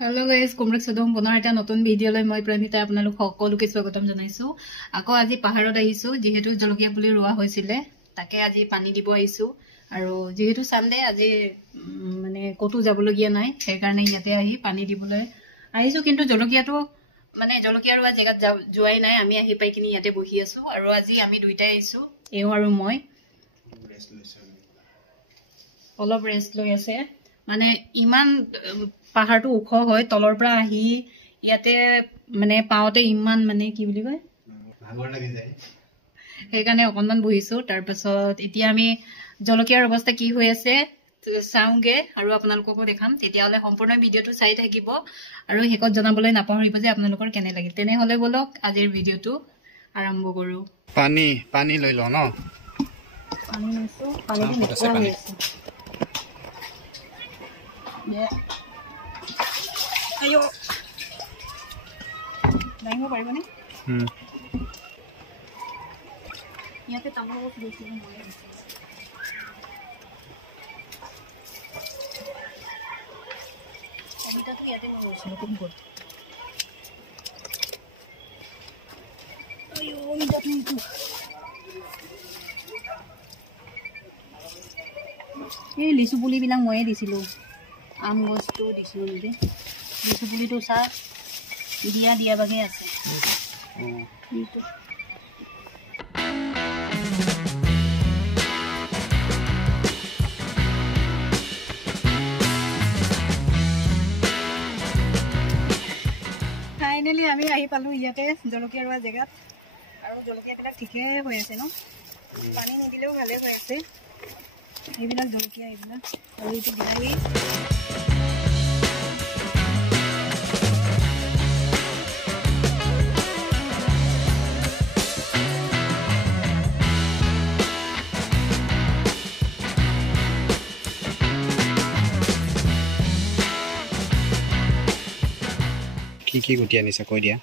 Hello guys, kumrak sodom punar eta notun video loi moi pranita apnalok সকলোকে স্বাগতম জনাইছো আকৌ আজি পাহাৰত আহিছো যেহেতু জলকীয়া পুলি ৰোৱা হৈছিলে তাকে আজি পানী দিব আহিছো আৰু যেহেতু সানডে আজি মানে কতো যাবলগিয়া নাই সেই কাৰণে ইয়াতে আহি পানী দিবলৈ আহিছো কিন্তু জলকীয়াটো মানে জলকীয়া ৰোৱা জায়গাত যোৱাই নাই আমি আহি পাই কিনি ইয়াতে বহি আছো আৰু আজি আমি দুইটাই আহিছো এও আৰু মই অলপ ৰেষ্ট লৈ আছে মানে ইমান পাহাৰটো উখ হয় তলৰ পৰা আহি ইয়াতে মানে পাওতে ইমান মানে কি বুলি কয় ভাগৰ লাগি যায় সেই কাৰণে অকনমান বহিছো তাৰ পাছত এতিয়া আমি জলকীয়াৰ অৱস্থা কি হৈ আছে চাওঁগে আৰু আপোনালোককো দেখাম তেতিয়ালে সম্পূৰ্ণ ভিডিওটো চাই থাকিব আৰু হেকত জনাবলৈ নাপাহৰিব যে আপোনালোকৰ কেনে লাগিল তেনে হলে বলক আজিৰ ভিডিওটো আৰম্ভ কৰো পানী লৈ ল ন পানী লৈছো পানীটো মিঠা হৈ আছে ayo daimo paribone yate tamalo desi moi amita tu yate mo sokon kor ayo amita tu এই লিচু পুলি বিলাক মই দিছিলো আম গছটো দিছিলো নেকি লিচু পুলিটো সা দিয়া বাগে আছে এইটো ফাইনালি আমি আহি পালো ইয়াতে জলকীয়া ৰোৱা জায়গাত আৰু জলকীয়াবিলাক ঠিকে হৈ আছে ন পানী নিদিলেও ভালে হৈ আছে এইবিলাক জলকীয়া এইবিলাক আৰু এইটো বিলাহী কি গুটি আনিছে কৈ দিয়া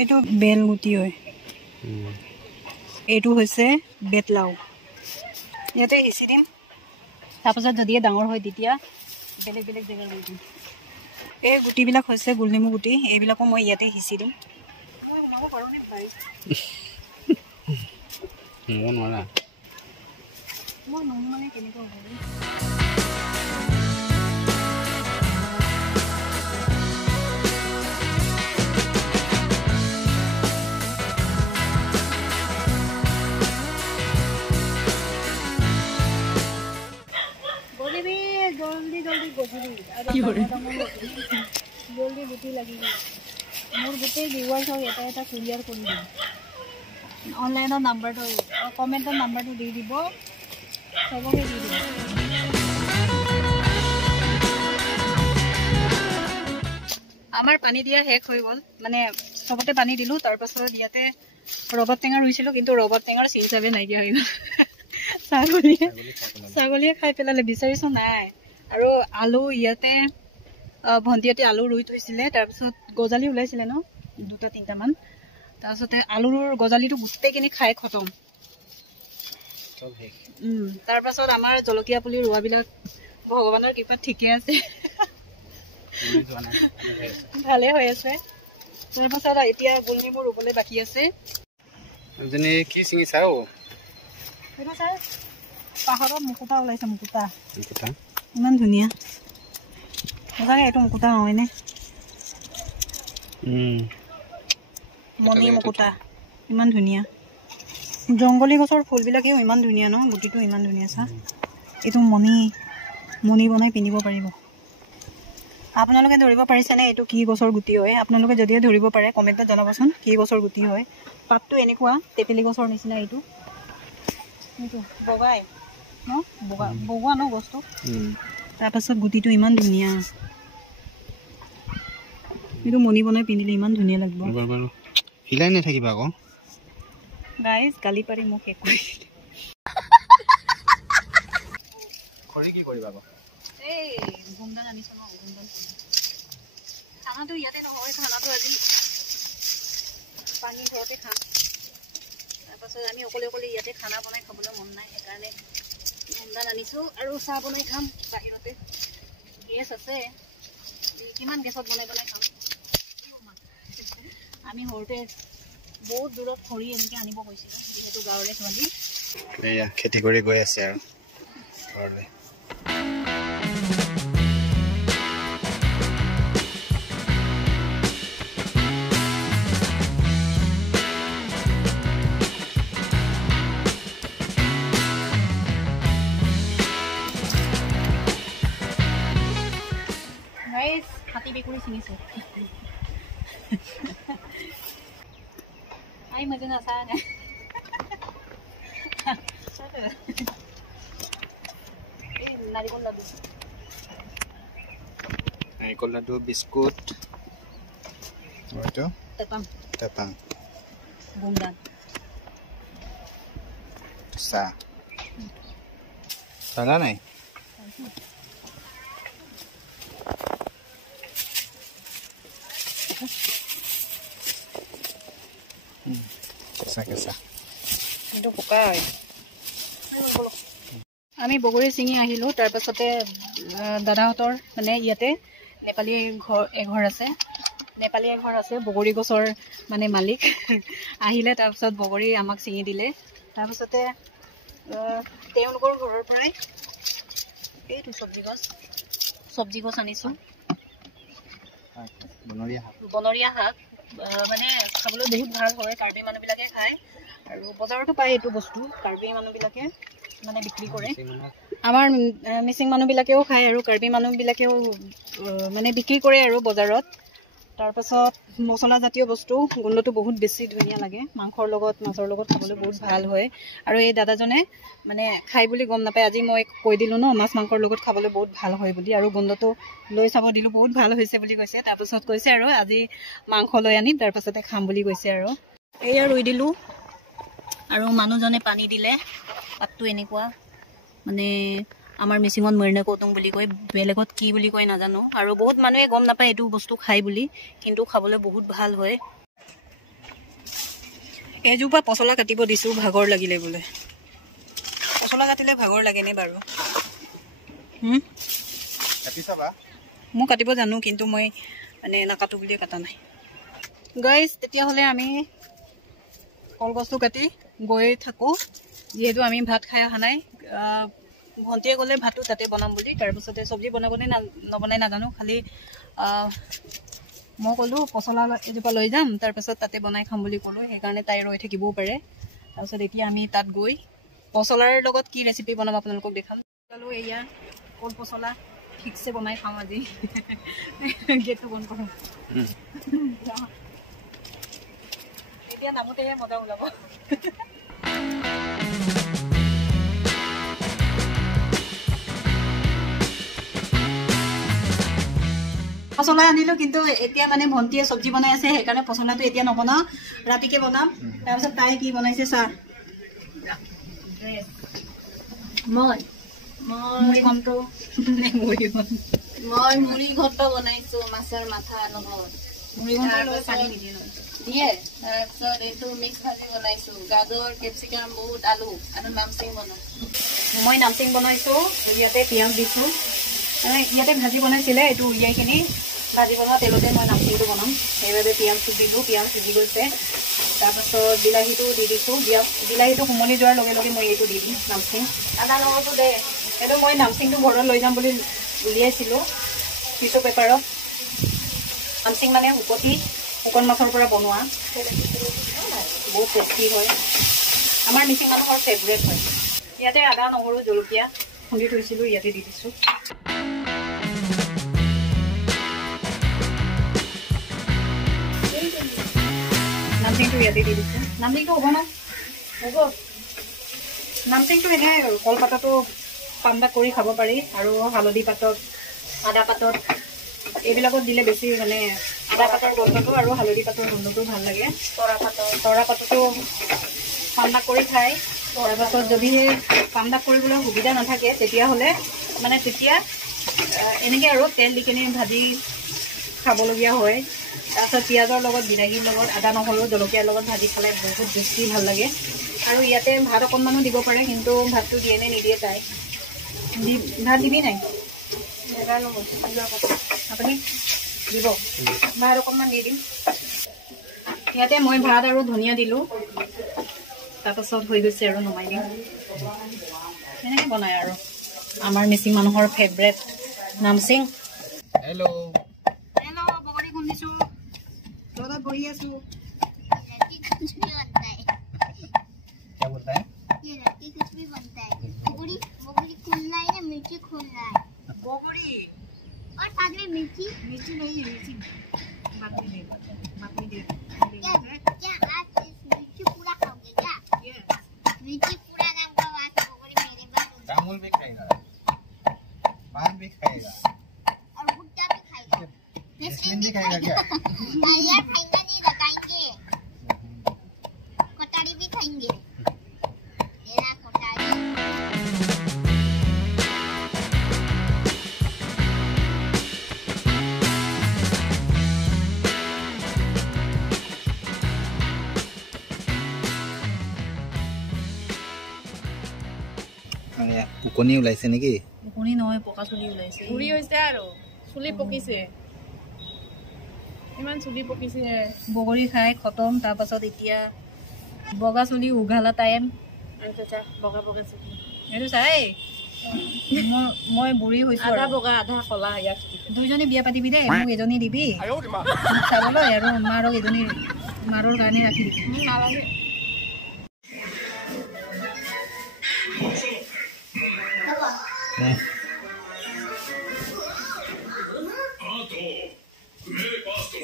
এইটো বেল গুটি হয় এইটো হৈছে বেতলাও ইয়াতে হিচি দিম তাৰপাছত যদি ডাঙৰ হয় তেতিয়া বেলেগ বেলেগ জেগাত লৈ দিম এই গুটিবিলাক হৈছে গুলনেমু গুটি এইবিলাকো মই ইয়াতে হিচি দিম মই সোমাব পাৰোঁ নে ভাই মই নোৱাৰা মই মানে কেনেকুৱা হয় জলদি গজিবি জলদি গুটি লাগিব মোৰ গোটেই ভিউৱাৰ্ছ হয় এটা কুৰিয়াৰ কৰি দিম অনলাইনৰ নাম্বাৰটো কমেণ্টৰ নাম্বাৰটো দি দিব সবকে দি দিব আমাৰ পানী দিয়া শেষ হৈ গ'ল মানে সবতে পানী দিলো তাৰ পাছত ইয়াতে ৰবাব টেঙা ৰুইছিলো কিন্তু ৰবাব টেঙাৰ চিন চাবে নাইকিয়া হৈ গ'ল ছাগলীয়ে খাই পেলালে বিচাৰিছো নাই আৰু আলু ইয়াতে ভন্টিয়াতে আলু ৰুই থৈছিলে তাৰপিছত গজালি ওলাইছিলে ন দুটা তিনটা মান তাৰপিছতে আলুৰ গজালিটো গোটেইখিনি খাই খতম তাৰপাছত আমাৰ জলকীয়া পুলি ৰোৱাবিলাক ভগৱানৰ কৃপাত ঠিকে আছে ভালে হৈ আছে তাৰপাছত এতিয়া গুলনেমু ৰুবলৈ বাকী আছে কি চিঙি চাও সেইটো চাই পাহাৰত মুকুতা ওলাইছে মুকুতা ইমান ধুনীয়া সঁচাকৈ এইটো মুকুতা নহয়নে মণি মুকুতা ইমান ধুনীয়া জংগলী গছৰ ফুলবিলাকেও ইমান ধুনীয়া ন গুটিটো ইমান ধুনীয়া চা এইটো মণি বনাই পিন্ধিব পাৰিব আপোনালোকে ধৰিব পাৰিছেনে এইটো কি গছৰ গুটি হয় আপোনালোকে যদিও ধৰিব পাৰে কমেণ্টত জনাবচোন কি গছৰ গুটি হয় পাতটো এনেকুৱা তেপেলি গছৰ নিচিনা এইটো বগাই ন বগোৱা ন গছটো তাৰপাছত গুটিটো ইমান ধুনীয়া এইটো মণি বনাই পিন্ধিলে ইমান ধুনীয়া লাগিব হিলাই নাথাকিবা আকৌ গাইজ গালি পাৰি মোক শেষ কৰি খৰি কি কৰিবা আকৌ এই গুমদান আনিছো ন গুমদান খানাটো ইয়াতে নহয় খানাটো আজি পানী ঘৰতে খাম তাৰপাছত আমি অকলে ইয়াতে খানা বনাই খাবলৈ মন নাই সেইকাৰণে গুমদান আনিছো আৰু চাহ বনাই খাম বাহিৰতে গেছ আছে কিমান গেছত বনাই বনাই খাম আমি সৰুতে বহুত দূৰত খৰি এনেকৈ আনিব গৈছিলোঁ যিহেতু গাঁৱৰে ছোৱালী এয়া খেতি কৰি গৈ আছে আৰু ঘৰলৈ হাতী বেকুৰী ছিঙিছোঁ আই মজা নাচা নাই নাৰিকল লাডু বিস্কুট টেপাং চাহ চালা নাই কেঁচা কিন্তু পকা হয় আমি বগৰী ছিঙি আহিলোঁ তাৰপাছতে দাদাহঁতৰ মানে ইয়াতে নেপালী এঘৰ আছে বগৰী গছৰ মানে মালিক আহিলে তাৰপিছত বগৰী আমাক ছিঙি দিলে তাৰপাছতে তেওঁলোকৰ ঘৰৰ পৰাই এইটো চব্জি গছ আনিছোঁ বনৰীয়া শাক মানে খাবলৈ বহুত ভাল হয় কাৰ্বি মানুহবিলাকে খায় আৰু বজাৰতো পায় এইটো বস্তু কাৰ্বি মানুহবিলাকে মানে বিক্ৰী কৰে আমাৰ মিচিং মানুহবিলাকেও খায় আৰু কাৰ্বি মানুহবিলাকেও মানে বিক্ৰী কৰে আৰু বজাৰত তাৰপাছত মছলাজাতীয় বস্তু গোন্ধটো বহুত বেছি ধুনীয়া লাগে মাংসৰ লগত মাছৰ লগত খাবলৈ বহুত ভাল হয় আৰু এই দাদাজনে মানে খাই বুলি গম নাপায় আজি মই কৈ দিলোঁ ন মাছ মাংসৰ লগত খাবলৈ বহুত ভাল হয় বুলি আৰু গোন্ধটো লৈ চাব দিলোঁ বহুত ভাল হৈছে বুলি কৈছে তাৰপাছত কৈছে আৰু আজি মাংস লৈ আনিম তাৰপাছতে খাম বুলি কৈছে আৰু এয়া ৰুই দিলোঁ আৰু মানুহজনে পানী দিলে পাতটো এনেকুৱা মানে আমাৰ মিচিঙত মৰিনা কৌতুং বুলি কয় বেলেগত কি বুলি কয় নাজানো আৰু বহুত মানুহে গম নাপায় এইটো বস্তু খাই বুলি কিন্তু খাবলৈ বহুত ভাল হয় এজোপা পচলা কাটিব দিছোঁ ভাগৰ লাগিলে বোলে পচলা কাটিলে ভাগৰ লাগেনে বাৰু মই কাটিব জানো কিন্তু মই মানে নাকাটো বুলিয়ে কটা নাই গাইজ তেতিয়াহ'লে আমি কলগছটো কাটি গৈ থাকোঁ যিহেতু আমি ভাত খাই অহা নাই ভণ্টিয়ে ক'লে ভাতটো তাতে বনাম বুলি তাৰপিছতে চব্জি বনাবলৈ নবনাই নাজানো খালি মই ক'লোঁ পচলা এজোপা লৈ যাম তাৰপিছত তাতে বনাই খাম বুলি ক'লোঁ সেইকাৰণে তাই ৰৈ থাকিবও পাৰে তাৰপিছত এতিয়া আমি তাত গৈ পচলাৰ লগত কি ৰেচিপি বনাম আপোনালোকক দেখাম ক'লোঁ এয়া কল পচলা ঠিকছে বনাই খাওঁ আজি গেটটো বন্ধ কৰোঁ এতিয়া নামোতেহে মজা ওলাব পচলা আনিলোঁ কিন্তু এতিয়া মানে ভণ্টিয়ে চব্জি বনাই আছে সেইকাৰণে পচলাটো এতিয়া নবনাওঁ ৰাতিকে বনাম তাৰপিছত তাই কি বনাইছে চাহ মই মুড়ি ঘণ্ট বনাইছোঁ মাছৰ মাথা লগত মুড়ি ঘণ্ট লগত পানী নিদিয়ে দিয়ে তাৰপিছত এইটো মিক্স ভাজি বনাইছোঁ গাজৰ কেপচিকাম বহুত আলু আৰু নামচিং বনাইছোঁ মই নামচিং বনাইছোঁ ইয়াতে পিঁয়াজ দিছোঁ ইয়াতে ভাজি বনাইছিলে এইটো উলিয়াইখিনি ভাজি বনোৱা তেলতে মই নামচিংটো বনাম সেইবাবে পিঁয়াজটো দিলোঁ পিঁয়াজ সিজি গৈছে তাৰপাছত বিলাহীটো দি দিছোঁ বিলাহীটো কোমলি যোৱাৰ লগে লগে মই এইটো দি দিম নামচিং আদা নহৰুটো দে এইটো মই নামচিংটো ঘৰত লৈ যাম বুলি উলিয়াইছিলোঁ টিছু পেপাৰত নামচিং মানে শুকন মাছৰ পৰা বনোৱা বহুত টেষ্টি হয় আমাৰ মিচিং মানুহৰ ফেভৰেট হয় ইয়াতে আদা নহৰু জলকীয়া খুন্দি থৈছিলোঁ ইয়াতে দি দিছোঁ নামচিংটো ইয়াতে দি দিছোঁ নামচিংটো হ'ব ন হ'ব নামচিংটো এনেই কলপাততো পান্দা কৰি খাব পাৰি আৰু হালধি পাতত আদা পাতত এইবিলাকত দিলে বেছি মানে আদা পাতৰ গোন্ধটো আৰু হালধি পাতৰ গোন্ধটো ভাল লাগে তৰা পাততো পান্দা কৰি খায় তাৰপাছত যদি পান্দা কৰিবলৈ সুবিধা নাথাকে তেতিয়াহ'লে মানে তেতিয়া এনেকৈ আৰু তেল দি কিনে ভাজি খাবলগীয়া হয় তাৰপিছত পিঁয়াজৰ লগত বিলাহীৰ লগত আদা নহৰু জলকীয়াৰ লগত ভাজি খালে বহুত বেছি ভাল লাগে আৰু ইয়াতে ভাত অকণমানো দিব পাৰে কিন্তু ভাতটো দিয়ে নে নিদিয়ে তাই ভাত দিবি নাই আপুনি দিব ভাত অকণমান দি দিম ইয়াতে মই ভাত আৰু ধনিয়া দিলোঁ তাৰপাছত হৈ গৈছে আৰু নমাই দিম এনেকৈ বনায় আৰু আমাৰ মিচিং মানুহৰ ফেভৰেট নামচিং হেল্ল' বগৰী খুন্দিছোঁ ৰ'দত বহি আছোঁ क्या बोलता है ये लड़की कुछ भी बनता है बोगड़ी बोगड़ी खोलना है ना मिर्ची खोलना है বগৰী और साथ में मिर्ची मिर्ची नहीं है मिर्ची बात नहीं दे क्या क्या आज इस मिर्ची पूरा खाओगे क्या मिर्ची पूरा नाम का बात बोगड़ी मेरे पास चावल भी खाएगा पान भी खाएगा और भुट्टा भी खाएगा जैस्मिन भी खाएगा क्या यार खाएंगा नहीं लगाएंगे कोटारी भी खाएंगे तेरा कोटारी উকনি ওলাইছে নেকি উকনি নহয় পকা চুলি ওলাইছে ঘূৰি হৈছে আৰু চুলি পকিছে ইমান চুলি পকিছে বগৰী খাই খতম তাৰপাছত এতিয়া বগা চুলি উঘালা টাইম আৰু চাচা বগা বগা চুলি এইটো চাই মই বুঢ়ী হৈছোঁ আধা আৰু। বগা আধা কলা ইয়াক দুইজনী বিয়া পাতিবি দেই মোক এজনী দিবি মোক চাবলৈ আৰু মাৰক এজনী মাৰৰ কাৰণে ৰাখি দিবি নালাগে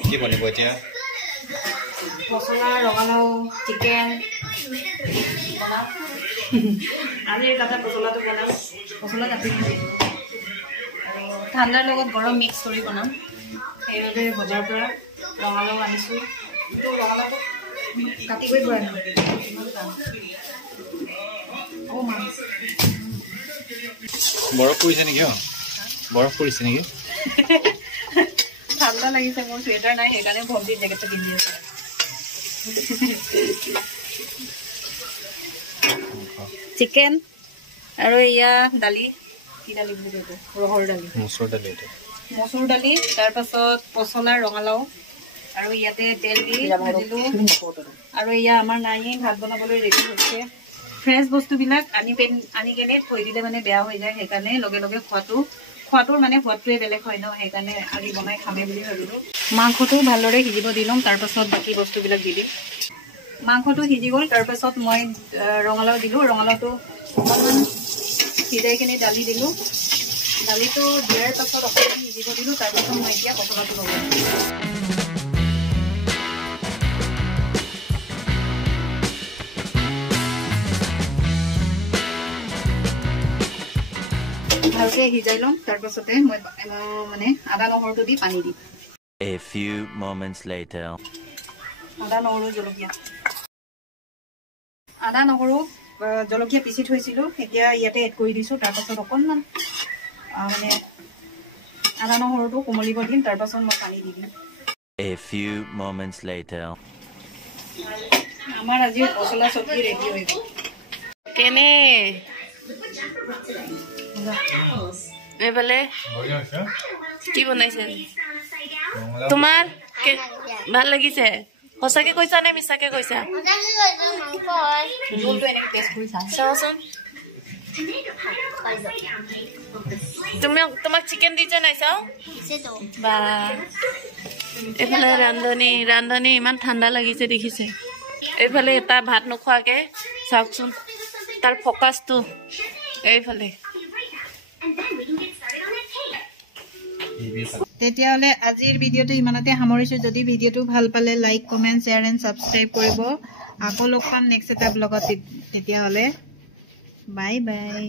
কি বনিব এতিয়া মছলা ৰঙালাও চিকেন বনাম আমি তাতে পচলাটো বনাম পচলা কাটি দিম আৰু ঠাণ্ডাৰ লগত গৰম মিক্স কৰি বনাম সেইবাবে বজাৰৰ পৰা ৰঙালাও আনিছোঁ কিন্তু ৰঙালাওটো কাটিবই পৰা নাই ইমান টান মাছ বৰফ পৰিছে নেকি বৰফ পৰিছে নেকি ঠাণ্ডা লাগিছে মোৰ চুৱেটাৰ নাই সেইকাৰণে ভণ্টিৰ জেকেটটো পিন্ধি আছে চিকেন আৰু এয়া দালি কি দালি বুলি কৈছে ৰহৰ দালি মচুৰ দালি এইটো মচুৰ দালি তাৰপাছত পচলা ৰঙালাও আৰু ইয়াতে তেল দি ভাজিলোঁ আৰু এয়া আমাৰ নাৰী ভাত বনাবলৈ ৰেডি হৈছে ফ্ৰেছ বস্তুবিলাক আনি কেনে থৈ দিলে মানে বেয়া হৈ যায় সেইকাৰণে লগে লগে খোৱাটোৰ মানে সোৱাদটোৱে বেলেগ হয় ন সেইকাৰণে আজি বনাই খামে বুলি ভাবিলোঁ মাংসটো ভালদৰে সিজিব দি ল'ম তাৰপাছত বাকী বস্তুবিলাক দি দিম মাংসটো সিজি গ'ল তাৰপাছত মই ৰঙালাও দিলোঁ ৰঙালাওটো অকণমান সিজাই কিনে দালি দিলোঁ দালিটো দিয়াৰ পাছত অকণমান সিজিব দিলোঁ তাৰপাছত মই এতিয়া পচলাটো লগাম ভালকৈ সিজাই ল'ম তাৰপাছতে মই মানে আদা নহৰুটো দি পানী দিম A few moments later. আদা নহৰু জলকীয়া আদা নহৰু জলকীয়া পিচি থৈছিলোঁ এতিয়া ইয়াতে এড কৰি দিছোঁ তাৰপাছত অকণমান মানে আদা নহৰুটো কোমলিব দিম তাৰপাছত মই পানী দি দিম A few moments later. আমাৰ আজি পচলা চব্জি ৰেডি হৈ গ'ল কেনে এইফালে কি বনাইছে তোমাৰ ভাল লাগিছে সঁচাকে কৈছা নে মিছাকে কৈছা জোলটো এনেকৈ টেষ্ট কৰি চাওঁ চাওচোন তোমাক চিকেন দিছে নাই চাও বা এইফালে ৰান্ধনী ইমান ঠাণ্ডা লাগিছে দেখিছে এইফালে এটা ভাত নোখোৱাকে চাওকচোন তাৰ ফকাছটো এইফালে তেতিয়াহ'লে আজিৰ ভিডিঅ'টো ইমানতে সামৰিছোঁ যদি ভিডিঅ'টো ভাল পালে like comment share and subscribe কৰিব আকৌ লগ পাম নেক্সট এটা ব্লগত তেতিয়াহ'লে বাই বাই